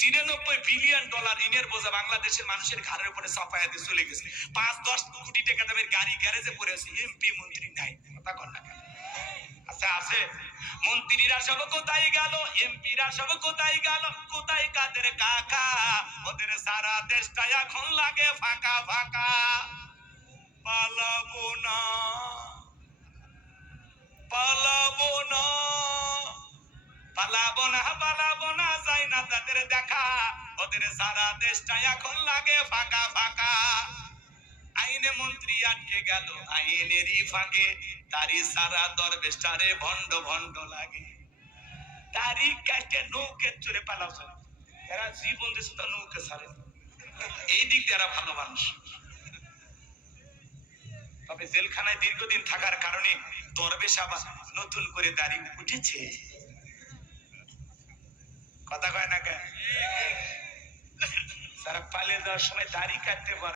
$93 billion ঋণের বোঝা বাংলাদেশের মানুষের ঘাড়ের উপরে চাপায়া দিয়ে চলে গেছে। 5-10 কোটি টাকা দামের গাড়ি গ্যারেজে পড়ে আছে, এমপি মন্ত্রী নাই। কথা কন না কেন? আচ্ছা আছে। মন্ত্রীরা সব কোথায় গেল, এমপিরা সব কোথায় গেল, কোথায় কাদের কাকা? ওদের সারা দেশটা এখন লাগে ফাঁকা ফাঁকা। পালাবো না, পালাবো না, পালাবো না, পালাবো না, যাই না তাদের দেখা। ওদের সারা দেশটা এখন লাগে ফাঁকা ফাঁকা। আইনে মন্ত্রী আটকে গেল আইনেরই ফাঁকে, তারি সারা দরবেশটারে ভণ্ড ভণ্ড লাগে। তারি কাটে নৌকে চড়ে পালাও। এরা জীবন দিচ্ছে তো নৌকে ছাড়ে, এই দিক দিয়ে এরা ভালো মানুষ। তবে জেলখানায় দীর্ঘদিন থাকার কারণে দরবেশ আবার নতুন করে দাড়ি উঠেছে। কথা কয় না কেন? তারা পালিয়ে যাওয়ার সময় দাড়ি কাটতে পারে।